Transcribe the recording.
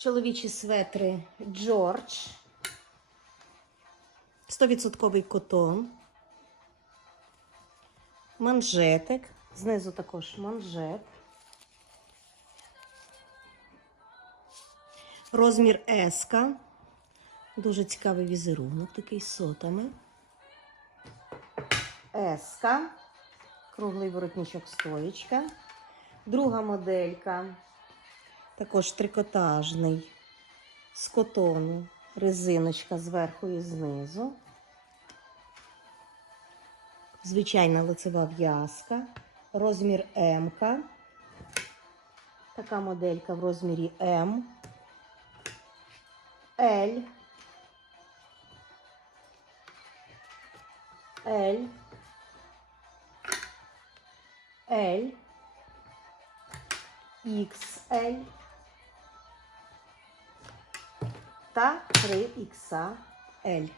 Чоловічі светри Джордж. 100% котон. Манжетик. Знизу також манжет. Розмір S. Дуже цікавий візерунок, такий з сотами. S. Круглий воротничок стоєчка. Друга моделька. Також трикотажний. З котону. Резиночка зверху і знизу. Звичайна лицева в'язка. Розмір М. Така моделька в розмірі М. L. L. L. XL та 3XL.